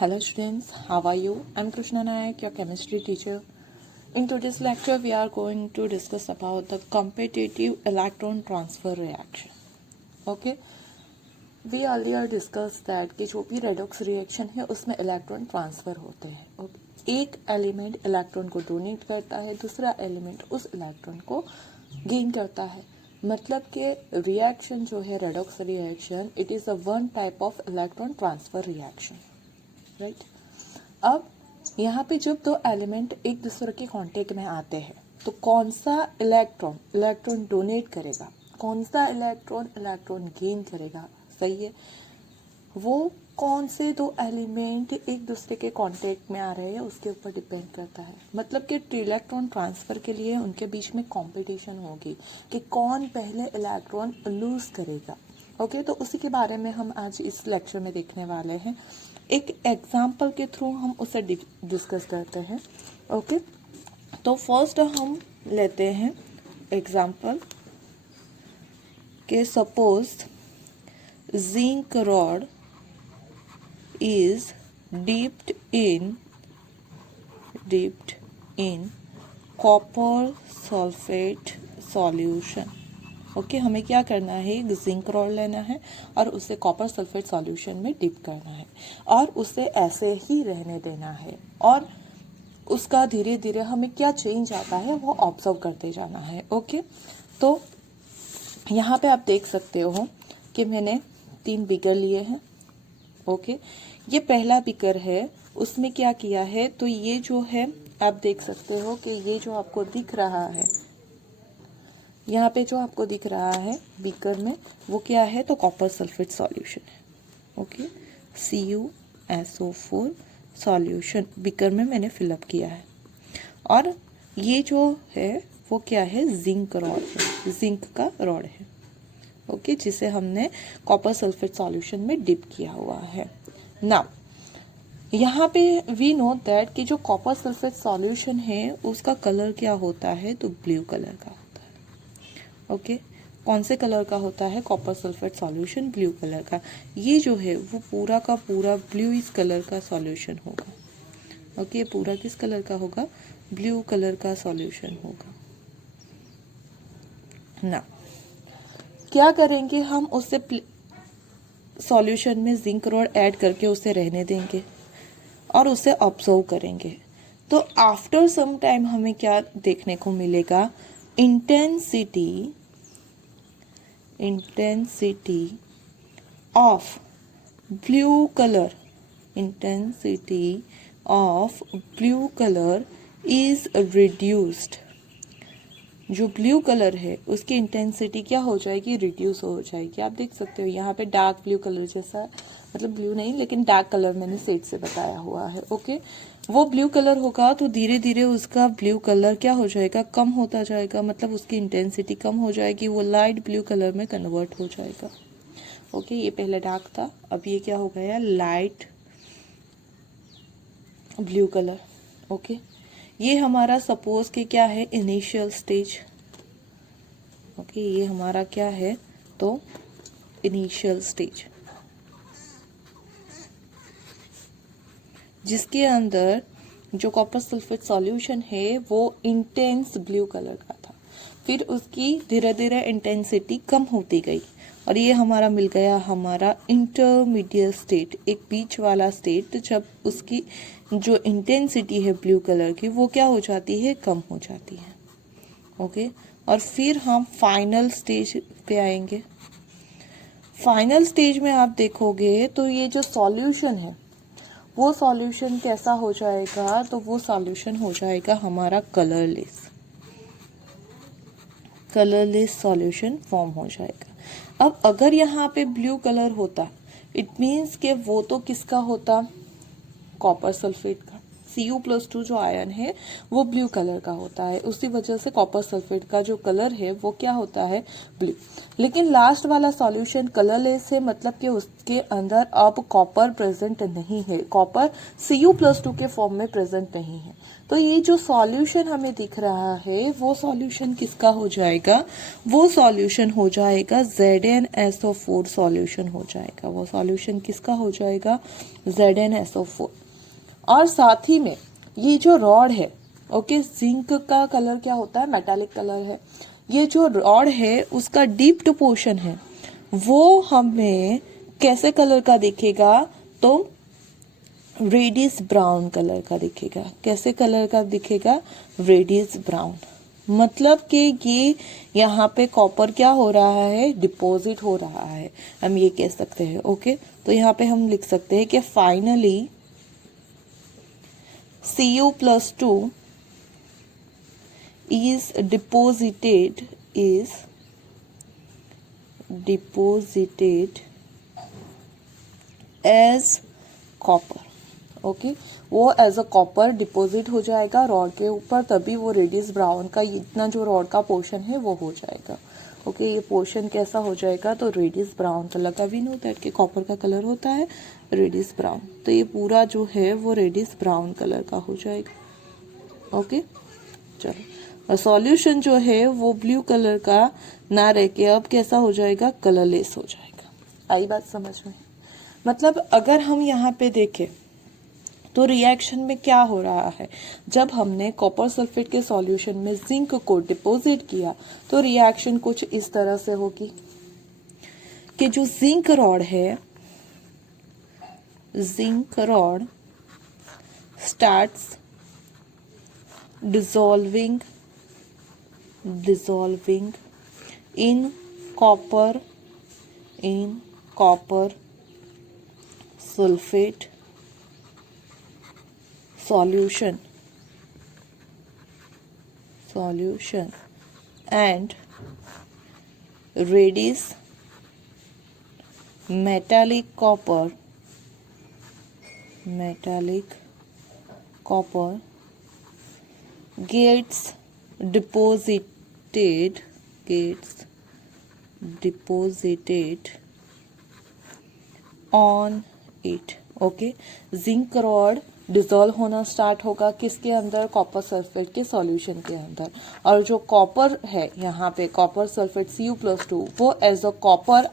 Hello students, how are you? I'm Krishna Nayak, your chemistry teacher. In today's lecture, we are going to discuss about the competitive electron transfer reaction. Okay? We earlier discussed that कि जो भी redox reaction है उसमें electron transfer होते हैं. Okay? एक element electron को donate करता है, दूसरा एलिमेंट उस इलेक्ट्रॉन को गेन करता है. मतलब कि रिएक्शन जो है redox reaction, it is a one type of electron transfer reaction. Right. अब यहाँ पे जब दो एलिमेंट एक दूसरे के कांटेक्ट में आते हैं तो कौन सा इलेक्ट्रॉन डोनेट करेगा, कौन सा इलेक्ट्रॉन गेन करेगा, सही है, वो कौन से दो एलिमेंट एक दूसरे के कांटेक्ट में आ रहे हैं उसके ऊपर डिपेंड करता है. मतलब कि इलेक्ट्रॉन ट्रांसफर के लिए उनके बीच में कंपटीशन होगी कि कौन पहले इलेक्ट्रॉन लूज करेगा. ओके, तो उसी के बारे में हम आज इस लेक्चर में देखने वाले हैं. एक एग्जाम्पल के थ्रू हम उसे डिस्कस करते हैं. ओके, तो फर्स्ट हम लेते हैं एग्जाम्पल के suppose zinc rod is dipped in copper sulfate solution. Okay, हमें क्या करना है, एक जिंक रॉड लेना है और उसे कॉपर सल्फेट सॉल्यूशन में डिप करना है और उसे ऐसे ही रहने देना है और उसका धीरे धीरे हमें क्या चेंज आता है वो ऑब्जर्व करते जाना है. ओके, तो यहाँ पे आप देख सकते हो कि मैंने 3 बीकर लिए हैं. ओके, ये पहला बीकर है, उसमें क्या किया है, तो ये जो है आप देख सकते हो कि ये जो आपको दिख रहा है, यहाँ पे जो आपको दिख रहा है बीकर में, वो क्या है, तो कॉपर सल्फेट सॉल्यूशन है. ओके, CuSO4 सॉल्यूशन बीकर में मैंने फिलअप किया है. और ये जो है वो क्या है, जिंक रॉड है, जिंक का रॉड है. ओके, जिसे हमने कॉपर सल्फेट सॉल्यूशन में डिप किया हुआ है. नाउ यहाँ पे वी नो दैट कि जो कॉपर सल्फेट सॉल्यूशन है उसका कलर क्या होता है, तो ब्लू कलर का होता है. ओके, कौन से कलर का होता है, copper sulphate solution blue colour का. ये जो है वो पूरा का पूरा ब्लू इस कलर का सॉल्यूशन होगा. ओके, पूरा किस कलर का होगा, ब्लू कलर का सॉल्यूशन होगा. ना क्या करेंगे, हम उससे सॉल्यूशन में जिंक रॉड ऐड करके उसे रहने देंगे और उसे ऑब्जर्व करेंगे. तो आफ्टर सम टाइम हमें क्या देखने को मिलेगा, intensity of blue colour is reduced. जो ब्लू कलर है उसकी इंटेंसिटी क्या हो जाएगी, रिड्यूस हो जाएगी. आप देख सकते हो यहाँ पे डार्क ब्लू कलर जैसा, मतलब ब्लू नहीं लेकिन डार्क कलर मैंने शेड से बताया हुआ है. ओके, वो ब्लू कलर होगा तो धीरे धीरे उसका ब्लू कलर क्या हो जाएगा, कम होता जाएगा. मतलब उसकी इंटेंसिटी कम हो जाएगी, वो लाइट ब्लू कलर में कन्वर्ट हो जाएगा. ओके, ये पहले डार्क था, अब ये क्या हो गया, लाइट ब्लू कलर. ओके, ये हमारा सपोज कि क्या है, इनिशियल स्टेज. ओके, ये हमारा क्या है, तो इनिशियल स्टेज, जिसके अंदर जो कॉपर सल्फेट सॉल्यूशन है वो इंटेंस ब्लू कलर का था. फिर उसकी धीरे धीरे इंटेंसिटी कम होती गई और ये हमारा मिल गया हमारा इंटरमीडिएट स्टेट, एक बीच वाला स्टेट, जब उसकी जो इंटेंसिटी है ब्लू कलर की वो क्या हो जाती है, कम हो जाती है. ओके, और फिर हम फाइनल स्टेज पे आएंगे. फाइनल स्टेज में आप देखोगे तो ये जो सॉल्यूशन है वो सॉल्यूशन कैसा हो जाएगा, तो वो सॉल्यूशन हो जाएगा हमारा कलरलेस सॉल्यूशन फॉर्म हो जाएगा. अब अगर यहाँ पे ब्लू कलर होता, इट मीन्स के वो तो किसका होता, कॉपर सल्फेट का. Cu+2 जो आयन है वो ब्लू कलर का होता है, उसी वजह से कॉपर सल्फेट का जो कलर है वो क्या होता है, ब्लू। लेकिन लास्ट वाला सॉल्यूशन कलरलेस है, मतलब कि उसके अंदर अब कॉपर प्रेजेंट नहीं है, कॉपर Cu+2 के फॉर्म में प्रेजेंट नहीं है। तो ये जो सॉल्यूशन हमें दिख रहा है वो सॉल्यूशन किसका हो जाएगा, वो सॉल्यूशन हो जाएगा ZnSO4 सॉल्यूशन हो जाएगा, वो सॉल्यूशन किसका हो जाएगा, ZnSO4। और साथ ही में ये जो रॉड है, ओके, जिंक का कलर क्या होता है, मेटालिक कलर है। ये जो रॉड है उसका डीप्ड पोर्शन है वो हमें कैसे कलर का दिखेगा, तो रेडिस ब्राउन कलर का दिखेगा। कैसे कलर का दिखेगा, रेडिस ब्राउन। मतलब कि ये यहाँ पे कॉपर क्या हो रहा है, डिपॉजिट हो रहा है, हम ये कह सकते हैं। ओके, तो यहाँ पे हम लिख सकते हैं कि finally Cu+2 is deposited as copper. Okay, वो एज अ कॉपर डिपॉजिट हो जाएगा रॉड के ऊपर, तभी वो रेडियस ब्राउन का इतना जो रॉड का पोर्शन है वो हो जाएगा। ओके, ये पोर्शन कैसा हो जाएगा, तो रेडियस ब्राउन कलर का। वी नो दैट कि कॉपर का कलर होता है रेडियस ब्राउन, तो ये पूरा जो है वो रेडियस ब्राउन कलर का हो जाएगा। ओके, चलो, सॉल्यूशन जो है वो ब्लू कलर का ना रह के अब कैसा हो जाएगा, कलरलेस हो जाएगा। आई बात समझ में? मतलब अगर हम यहाँ पे देखें तो रिएक्शन में क्या हो रहा है, जब हमने कॉपर सल्फेट के सॉल्यूशन में जिंक को डिपॉजिट किया तो रिएक्शन कुछ इस तरह से होगी कि जो जिंक रॉड है, zinc rod starts dissolving in copper sulfate solution and reduce metallic copper gets deposited on it। Okay, zinc rod dissolve होना स्टार्ट होगा किसके अंदर, कॉपर सल्फेट के सॉल्यूशन के अंदर, और जो कॉपर है यहाँ पे कॉपर सल्फेट Cu+2 वो as a copper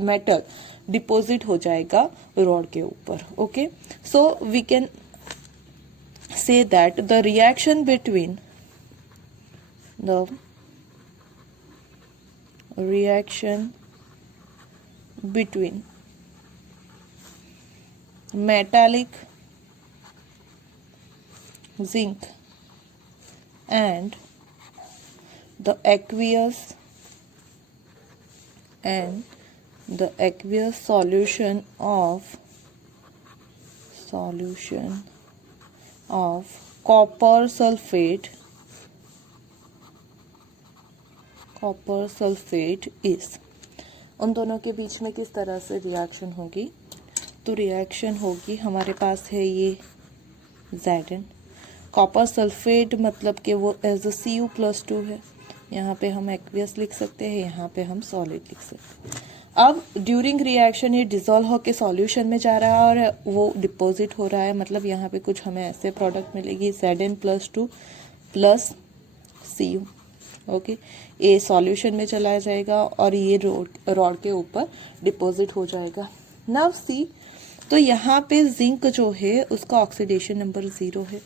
metal deposit हो जाएगा रॉड के ऊपर। Okay, so we can say that the reaction between metallic zinc and the aqueous solution of copper sulfate is, उन दोनों के बीच में किस तरह से रिएक्शन होगी, तो रिएक्शन होगी, हमारे पास है ये Zn, कॉपर सल्फेट मतलब कि वो एज अ Cu+2 है, यहाँ पे हम एक्वियस लिख सकते हैं, यहाँ पे हम सॉलिड लिख सकते हैं। अब ड्यूरिंग रिएक्शन ये डिसॉल्व होकर सॉल्यूशन में जा रहा है और वो डिपॉजिट हो रहा है, मतलब यहाँ पे कुछ हमें ऐसे प्रोडक्ट मिलेगी Zn+2 प्लस Cu। ओके, ये सॉल्यूशन में चला जाएगा और ये रॉड के ऊपर डिपॉजिट हो जाएगा। नाउ सी, तो यहाँ पे जिंक जो है उसका ऑक्सीडेशन नंबर 0 है।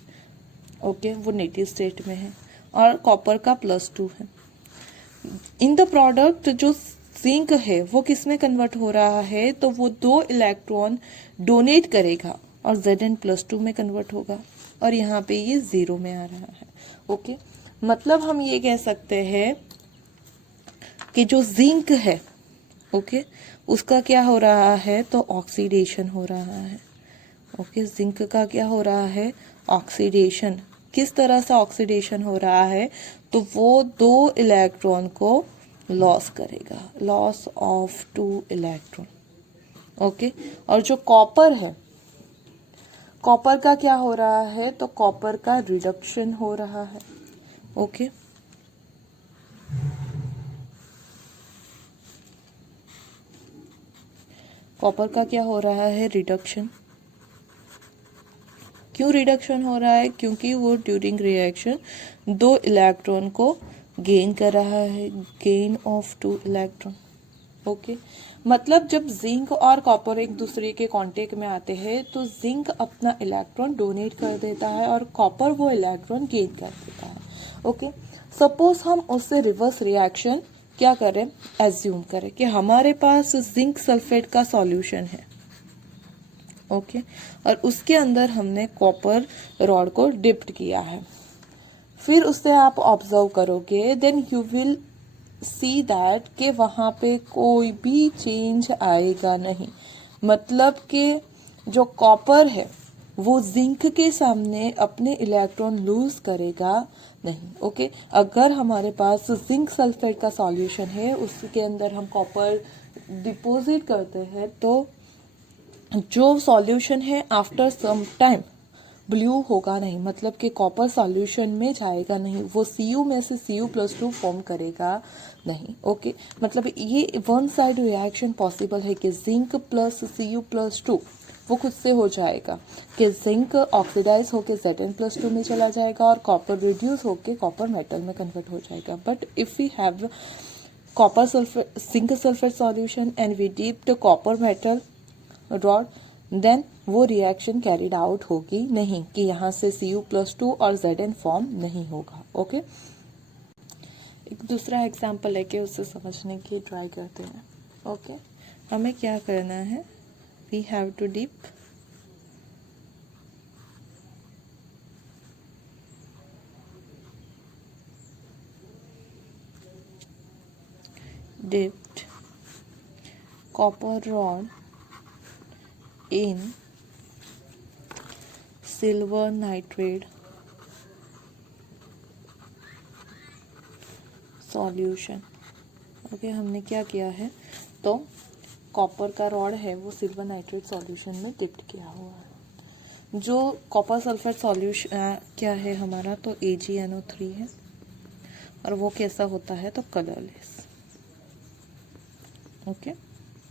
ओके, वो नेटिव स्टेट में है और कॉपर का +2 है। इन द प्रोडक्ट जो जिंक है वो किस में कन्वर्ट हो रहा है, तो वो 2 इलेक्ट्रॉन डोनेट करेगा और Zn+2 में कन्वर्ट होगा और यहाँ पे ये 0 में आ रहा है। ओके, मतलब हम ये कह सकते हैं कि जो जिंक है, ओके, उसका क्या हो रहा है, तो ऑक्सीडेशन हो रहा है। ओके, जिंक का क्या हो रहा है, ऑक्सीडेशन। किस तरह से ऑक्सीडेशन हो रहा है, तो वो 2 इलेक्ट्रॉन को लॉस करेगा, लॉस ऑफ 2 इलेक्ट्रॉन। ओके, और जो कॉपर है, कॉपर का क्या हो रहा है, तो कॉपर का रिडक्शन हो रहा है। ओके, कॉपर का क्या हो रहा है, रिडक्शन। क्यों रिडक्शन हो रहा है, क्योंकि वो ड्यूरिंग रिएक्शन 2 इलेक्ट्रॉन को गेन कर रहा है, गेन ऑफ 2 इलेक्ट्रॉन। ओके, मतलब जब जिंक और कॉपर एक दूसरे के कांटेक्ट में आते हैं तो जिंक अपना इलेक्ट्रॉन डोनेट कर देता है और कॉपर वो इलेक्ट्रॉन गेन कर देता है। ओके, सपोज हम उससे रिवर्स रिएक्शन क्या करें, एज्यूम करें कि हमारे पास जिंक सल्फेट का सॉल्यूशन है। ओके, और उसके अंदर हमने कॉपर रॉड को डिप्ट किया है। फिर उससे आप ऑब्जर्व करोगे, then you will see that कि वहाँ पे कोई भी चेंज आएगा नहीं। मतलब कि जो कॉपर है वो जिंक के सामने अपने इलेक्ट्रॉन लूज करेगा नहीं। ओके, अगर हमारे पास जिंक सल्फेट का सॉल्यूशन है, उसके अंदर हम कॉपर डिपॉजिट करते हैं, तो जो सॉल्यूशन है आफ्टर सम टाइम ब्लू होगा नहीं, मतलब कि कॉपर सॉल्यूशन में जाएगा नहीं, वो Cu में से Cu+2 फॉर्म करेगा नहीं। ओके, मतलब ये वन साइड रिएक्शन पॉसिबल है कि जिंक प्लस Cu+2 वो खुद से हो जाएगा कि जिंक ऑक्सीडाइज होके Zn+2 में चला जाएगा और कॉपर रिड्यूस होके कॉपर मेटल में कन्वर्ट हो जाएगा। But if we have copper sulphate zinc sulphate solution and we dip the copper metal rod, then वो रिएक्शन कैरिड आउट होगी नहीं कि यहाँ से Cu+2 और Zn फॉर्म नहीं होगा। ओके, एक दूसरा एग्जांपल है कि उससे समझने की ट्राई करते हैं। ओके, हमें क्या करना है, we have to dip dipped copper rod in silver nitrate solution. Okay, हमने क्या किया है, तो कॉपर का रॉड है वो सिल्वर नाइट्रेट सॉल्यूशन में डिप्ट किया हुआ है। जो कॉपर सल्फेट सॉल्यूशन क्या है हमारा, तो AgNO3 है और वो कैसा होता है, तो colourless. Okay,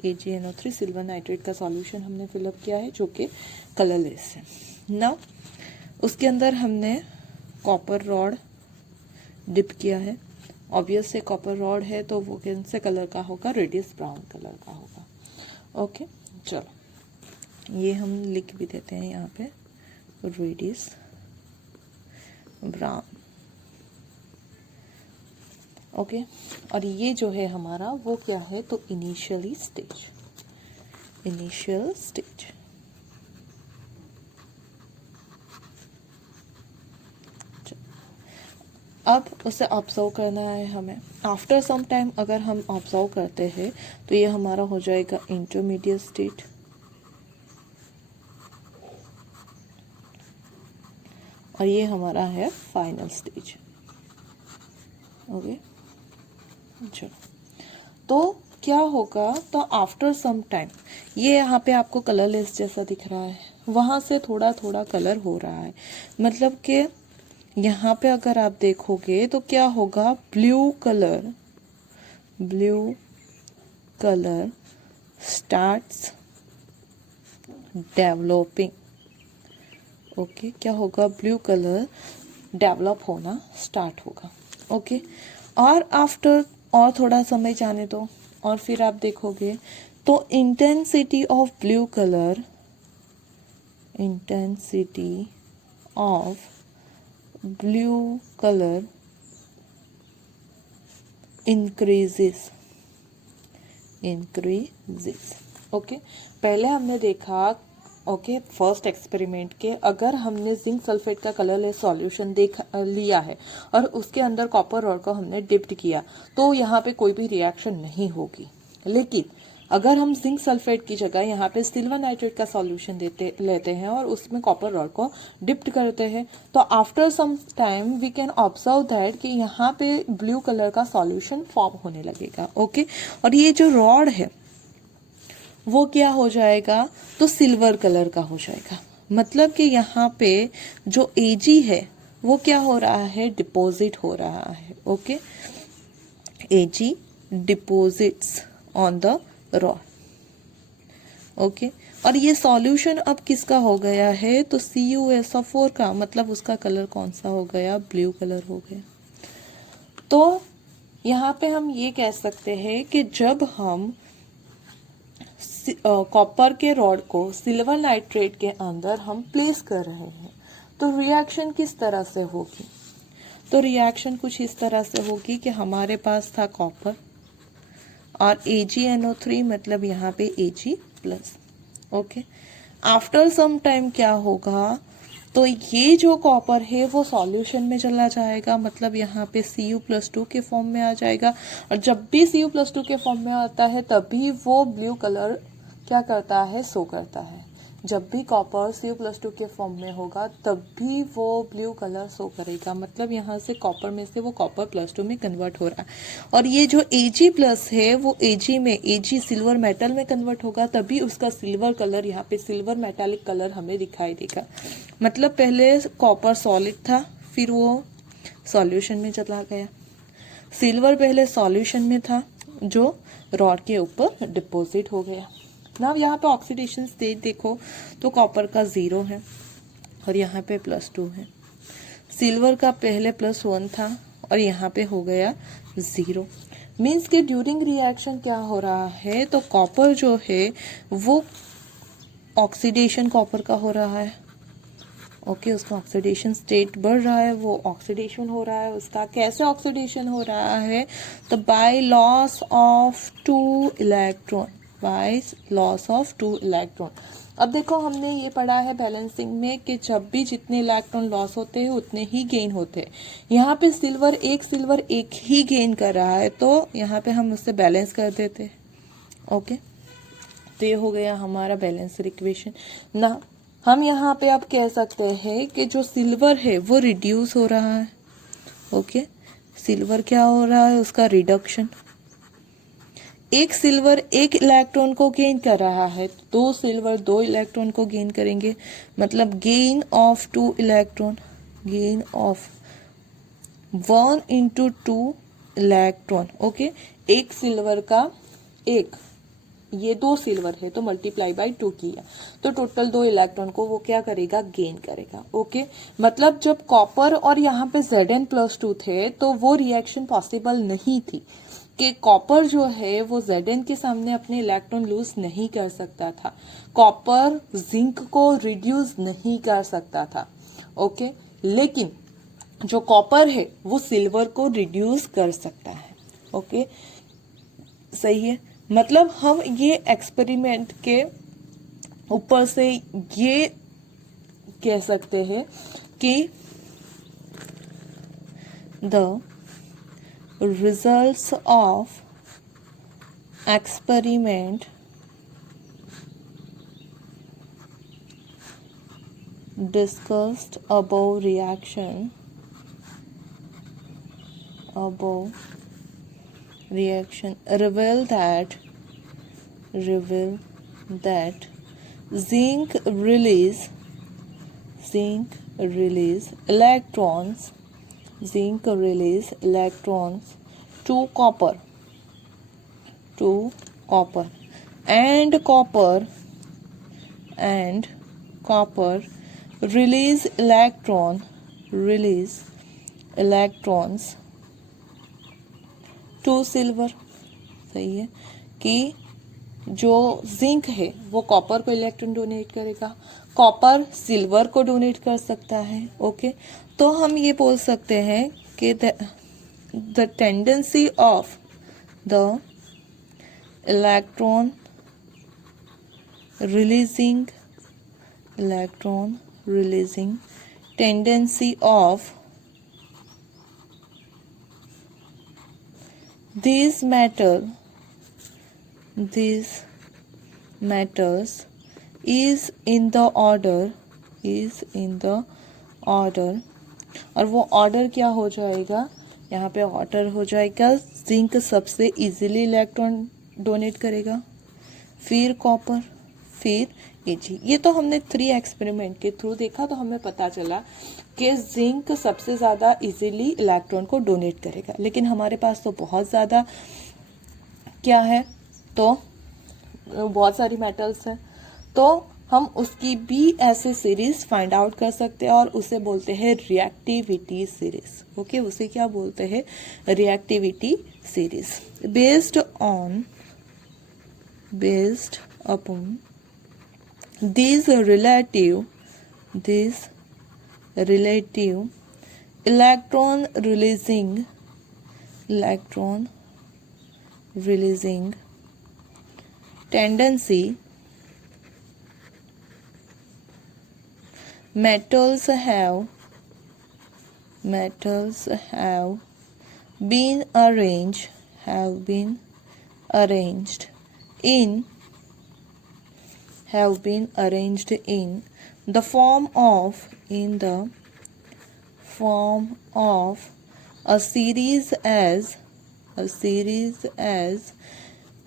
AgNO3 silver nitrate का सॉल्यूशन हमने फिलअप किया है जो कि कलरलेस है। नाउ उसके अंदर हमने कॉपर रॉड डिप किया है। ऑब्वियस से कॉपर रॉड है तो वो कौन से कलर का होगा, रेडियस ब्राउन कलर का होगा। ओके, चलो ये हम लिख भी देते हैं यहाँ पे, रेडियस ब्राउन। ओके, और ये जो है हमारा वो क्या है, तो इनिशियल स्टेज। अब उसे ऑब्जर्व करना है हमें। आफ्टर सम टाइम अगर हम ऑब्जर्व करते हैं तो ये हमारा हो जाएगा इंटरमीडिएट स्टेट, और ये हमारा है फाइनल स्टेज। ओके, चलो, तो क्या होगा, तो आफ्टर सम टाइम ये यहाँ पे आपको कलरलेस जैसा दिख रहा है, वहाँ से थोड़ा थोड़ा कलर हो रहा है। मतलब कि यहाँ पे अगर आप देखोगे तो क्या होगा, blue colour starts developing. Okay, क्या होगा, ब्लू कलर डेवलप होना स्टार्ट होगा। ओके, और आफ्टर और थोड़ा समय जाने दो और फिर आप देखोगे तो intensity of blue colour increases। Okay, पहले हमने देखा ओके फर्स्ट एक्सपेरिमेंट के, अगर हमने जिंक सल्फेट का कलरलेस सॉल्यूशन लिया है और उसके अंदर कॉपर रॉड को हमने डिप्ट किया तो यहाँ पे कोई भी रिएक्शन नहीं होगी। लेकिन अगर हम जिंक सल्फेट की जगह यहाँ पे सिल्वर नाइट्रेट का सॉल्यूशन लेते हैं और उसमें कॉपर रॉड को डिप्ट करते हैं तो after some time we can observe that कि यहाँ पे ब्लू कलर का सॉल्यूशन फॉर्म होने लगेगा। ओके, और ये जो रॉड है वो क्या हो जाएगा, तो सिल्वर कलर का हो जाएगा। मतलब कि यहाँ पे जो Ag है वो क्या हो रहा है, डिपॉजिट हो रहा है। Okay, Ag deposits on the rod. Okay, और ये सॉल्यूशन अब किसका हो गया है, तो CuSO4 का, मतलब उसका कलर कौन सा हो गया, ब्लू कलर हो गया। तो यहाँ पे हम ये कह सकते हैं कि जब हम कॉपर के रॉड को सिल्वर नाइट्रेट के अंदर हम प्लेस कर रहे हैं तो रिएक्शन किस तरह से होगी, तो रिएक्शन कुछ इस तरह से होगी कि हमारे पास था कॉपर और AgNO3, मतलब यहाँ पे Ag plus. Okay, after some time क्या होगा, तो ये जो कॉपर है वो सॉल्यूशन में चला जाएगा, मतलब यहाँ पे Cu+2 के फॉर्म में आ जाएगा। और जब भी Cu+2 के फॉर्म में आता है तभी वो ब्लू कलर क्या करता है, शो करता है। जब भी कॉपर Cu+2 के फॉर्म में होगा तब भी वो ब्लू कलर शो करेगा, मतलब यहाँ से कॉपर में से वो copper+2 में कन्वर्ट हो रहा है। और ये जो Ag+ है वो Ag में, Ag सिल्वर मेटल में कन्वर्ट होगा तभी उसका सिल्वर कलर, यहाँ पे सिल्वर मेटालिक कलर हमें दिखाई देगा। मतलब पहले कॉपर सॉलिड था, फिर वो सॉल्यूशन में चला गया। सिल्वर पहले सॉल्यूशन में था जो रॉड के ऊपर डिपॉजिट हो गया ना। यहाँ पे ऑक्सीडेशन स्टेट देखो तो कॉपर का 0 है और यहाँ पे +2 है। सिल्वर का पहले +1 था और यहाँ पे हो गया 0। मीन्स के ड्यूरिंग रिएक्शन क्या हो रहा है, तो कॉपर जो है वो ऑक्सीडेशन कॉपर का हो रहा है। ओके, उसका ऑक्सीडेशन स्टेट बढ़ रहा है, वो ऑक्सीडेशन हो रहा है। उसका कैसे ऑक्सीडेशन हो रहा है, तो by loss of 2 electron, by loss of 2 electron. अब देखो हमने ये पढ़ा है बैलेंसिंग में कि जब भी जितने इलेक्ट्रॉन लॉस होते हैं उतने ही गेन होते हैं। यहाँ पे सिल्वर एक ही गेन कर रहा है तो यहाँ पे हम उससे बैलेंस कर देते हैं। ओके, तो ये हो गया हमारा बैलेंसर इक्वेशन ना। हम यहाँ पे अब कह सकते हैं कि जो सिल्वर है वो रिड्यूस हो रहा है। ओके, सिल्वर क्या हो रहा है, उसका रिडक्शन। एक सिल्वर 1 इलेक्ट्रॉन को गेन कर रहा है, 2 सिल्वर 2 इलेक्ट्रॉन को गेन करेंगे, मतलब gain of 2 electron, gain of 1 × 2 electron. Okay, एक सिल्वर का एक, ये 2 सिल्वर है तो मल्टीप्लाई बाय 2 किया तो टोटल 2 इलेक्ट्रॉन को वो क्या करेगा, गेन करेगा। ओके, मतलब जब कॉपर और यहाँ पे Zn+2 थे तो वो रिएक्शन पॉसिबल नहीं थी कि कॉपर जो है वो Zn के सामने अपने इलेक्ट्रॉन लूज नहीं कर सकता था, कॉपर जिंक को रिड्यूस नहीं कर सकता था। ओके, लेकिन जो कॉपर है वो सिल्वर को रिड्यूस कर सकता है। ओके, सही है। मतलब हम ये एक्सपेरिमेंट के ऊपर से ये कह सकते हैं कि the results of experiment discussed above reaction reveal that zinc release electrons to copper and copper release electrons to silver। सही है कि जो जिंक है वो कॉपर को इलेक्ट्रॉन डोनेट करेगा, कॉपर सिल्वर को डोनेट कर सकता है। ओके, तो हम ये बोल सकते हैं कि the tendency of the electron releasing tendency of these metals is in the order और वो ऑर्डर क्या हो जाएगा, यहाँ पे ऑर्डर हो जाएगा, जिंक सबसे इजीली इलेक्ट्रॉन डोनेट करेगा, फिर कॉपर, फिर Ag। ये तो हमने 3 एक्सपेरिमेंट के थ्रू देखा, तो हमें पता चला कि जिंक सबसे ज़्यादा इजीली इलेक्ट्रॉन को डोनेट करेगा, लेकिन हमारे पास तो बहुत ज़्यादा क्या है, तो बहुत सारी मेटल्स हैं, तो हम उसकी भी ऐसे सीरीज फाइंड आउट कर सकते हैं और उसे बोलते हैं रिएक्टिविटी सीरीज। ओके, उसे क्या बोलते हैं, reactivity series. Based upon these relative electron releasing tendency, metals have been arranged in the form of a series as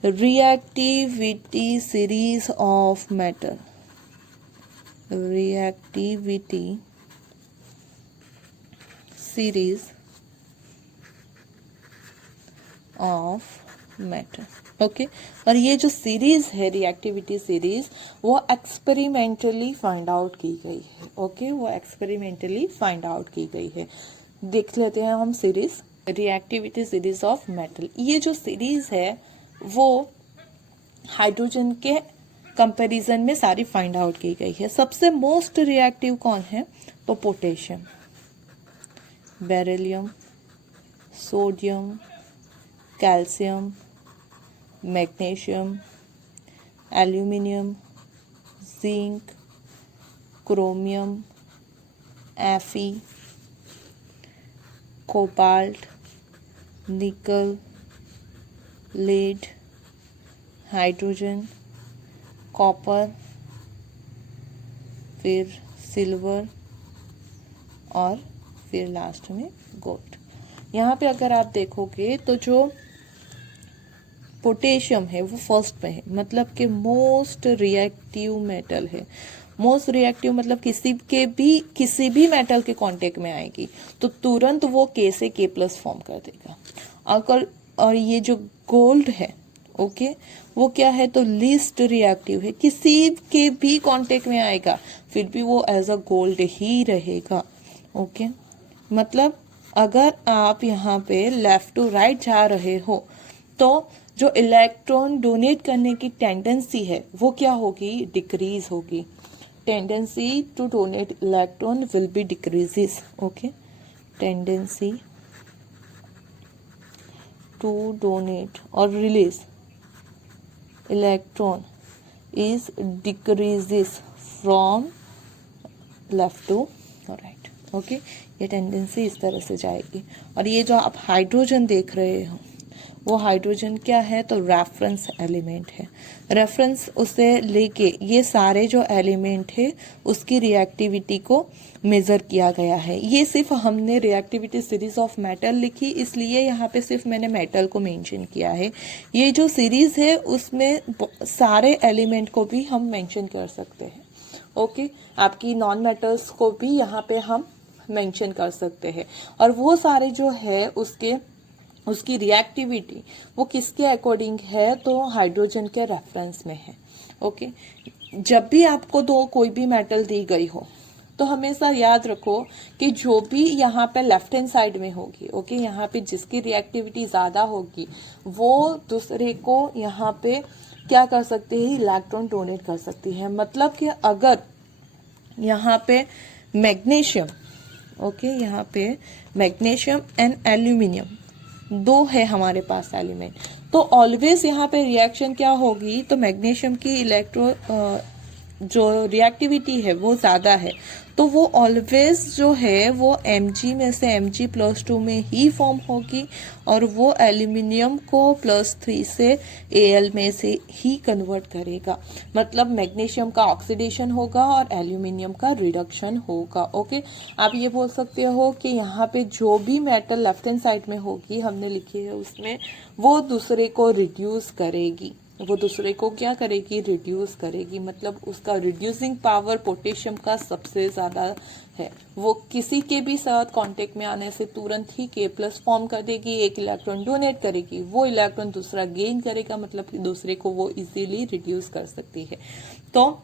reactivity series of matter. Reactivity series of matter. Okay, और ये जो series है reactivity series, वो experimentally find out की गई है। Okay, वो experimentally find out की गई है। देख लेते हैं हम series, reactivity series of metal. ये जो सीरीज है वो हाइड्रोजन के कंपैरिजन में सारी फाइंड आउट की गई है। सबसे मोस्ट रिएक्टिव कौन है, तो potassium, beryllium, sodium, calcium, magnesium, aluminium, zinc, chromium, एफी, cobalt, nickel, lead, hydrogen, copper, फिर सिल्वर और फिर लास्ट में गोल्ड। यहाँ पे अगर आप देखोगे तो जो पोटेशियम है वो फर्स्ट में है, मतलब कि मोस्ट रिएक्टिव मेटल है। मोस्ट रिएक्टिव मतलब किसी भी मेटल के कांटेक्ट में आएगी तो तुरंत वो K से K+ फॉर्म कर देगा। और ये जो गोल्ड है, ओके, वो क्या है, तो लीस्ट रिएक्टिव है, किसी के भी कांटेक्ट में आएगा फिर भी वो एज अ गोल्ड ही रहेगा। ओके, मतलब अगर आप यहाँ पे लेफ्ट टू राइट जा रहे हो तो जो इलेक्ट्रॉन डोनेट करने की टेंडेंसी है वो क्या होगी, डिक्रीज होगी। Tendency to donate electron will be decreases. Okay, tendency to donate और release electron is decreases from left to right. Okay, ये टेंडेंसी इस तरह से जाएगी। और ये जो आप हाइड्रोजन देख रहे हो वो हाइड्रोजन क्या है, तो रेफरेंस एलिमेंट है। रेफरेंस उसे लेके ये सारे जो एलिमेंट है उसकी रिएक्टिविटी को मेजर किया गया है। ये सिर्फ हमने रिएक्टिविटी सीरीज ऑफ मेटल लिखी, इसलिए यहाँ पे सिर्फ मैंने मेटल को मेंशन किया है। ये जो सीरीज है उसमें सारे एलिमेंट को भी हम मेंशन कर सकते हैं। ओके, आपकी नॉन मेटल्स को भी यहाँ पे हम मेंशन कर सकते हैं। और वो सारे जो है उसकी रिएक्टिविटी वो किसके अकॉर्डिंग है, तो हाइड्रोजन के रेफरेंस में है। ओके, जब भी आपको कोई भी मेटल दी गई हो तो हमेशा याद रखो कि जो भी यहाँ पे लेफ्ट हैंड साइड में होगी, ओके, यहाँ पे जिसकी रिएक्टिविटी ज्यादा होगी वो दूसरे को यहाँ पे क्या कर सकती है, इलेक्ट्रॉन डोनेट कर सकती है। मतलब कि अगर यहाँ पे मैग्नीशियम, ओके, यहाँ पे मैग्नीशियम एंड एल्यूमिनियम दो है हमारे पास एलिमेंट, तो ऑलवेज यहाँ पे रिएक्शन क्या होगी, तो मैग्नीशियम की जो रिएक्टिविटी है वो ज्यादा है, तो वो ऑलवेज जो है वो Mg में से Mg+2 में ही फॉर्म होगी और वो एल्यूमिनियम को +3 से Al में से ही कन्वर्ट करेगा। मतलब मैग्नीशियम का ऑक्सीडेशन होगा और एल्यूमिनियम का रिडक्शन होगा। ओके, आप ये बोल सकते हो कि यहाँ पे जो भी मेटल लेफ्ट हैंड साइड में होगी हमने लिखी है उसमें वो दूसरे को रिड्यूस करेगी। वो दूसरे को क्या करेगी, रिड्यूस करेगी, मतलब उसका रिड्यूसिंग पावर पोटेशियम का सबसे ज़्यादा है। वो किसी के भी साथ कांटेक्ट में आने से तुरंत ही K+ फॉर्म कर देगी, एक इलेक्ट्रॉन डोनेट करेगी, वो इलेक्ट्रॉन दूसरा गेन करेगा, मतलब दूसरे को वो इजीली रिड्यूस कर सकती है। तो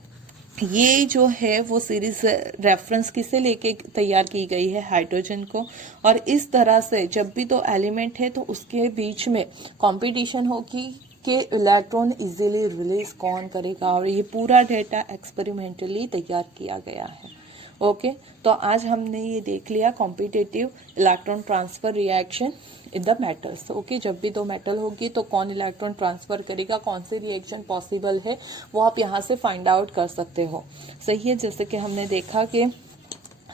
ये जो है वो सीरीज रेफरेंस किसे लेके तैयार की गई है, हाइड्रोजन को। और इस तरह से जब भी दो एलिमेंट है तो उसके बीच में कंपटीशन होगी कि इलेक्ट्रॉन इजीली रिलीज कौन करेगा, और ये पूरा डेटा एक्सपेरिमेंटली तैयार किया गया है। ओके, तो आज हमने ये देख लिया competitive electron transfer reaction in the metals. Okay, जब भी दो मेटल होगी तो कौन इलेक्ट्रॉन ट्रांसफर करेगा, कौन से रिएक्शन पॉसिबल है, वो आप यहाँ से फाइंड आउट कर सकते हो। सही है, जैसे कि हमने देखा कि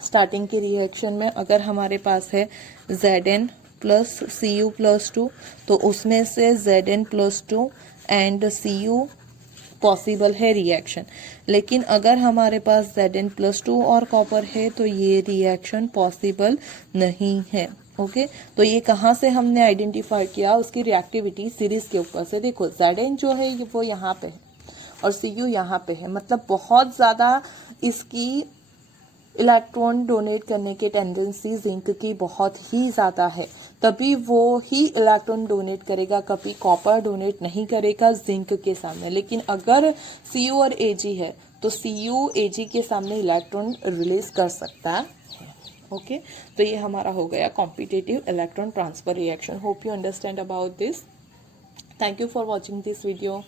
स्टार्टिंग की रिएक्शन में अगर हमारे पास है Zn प्लस Cu+2, तो उसमें से Zn+2 एंड Cu पॉसिबल है रिएक्शन। लेकिन अगर हमारे पास Zn+2 और कॉपर है तो ये रिएक्शन पॉसिबल नहीं है। ओके, तो ये कहाँ से हमने आइडेंटिफाई किया, उसकी रिएक्टिविटी सीरीज के ऊपर से। देखो Zn जो है वो यहाँ पे है और Cu यहाँ पे है, मतलब बहुत ज़्यादा इसकी इलेक्ट्रॉन डोनेट करने की टेंडेंसी जिंक की बहुत ही ज़्यादा है, तभी वो ही इलेक्ट्रॉन डोनेट करेगा, कभी कॉपर डोनेट नहीं करेगा जिंक के सामने। लेकिन अगर Cu और Ag है तो Cu Ag के सामने इलेक्ट्रॉन रिलीज कर सकता है। ओके, तो ये हमारा हो गया competitive electron transfer reaction. Hope you understand about this. Thank you for watching this video.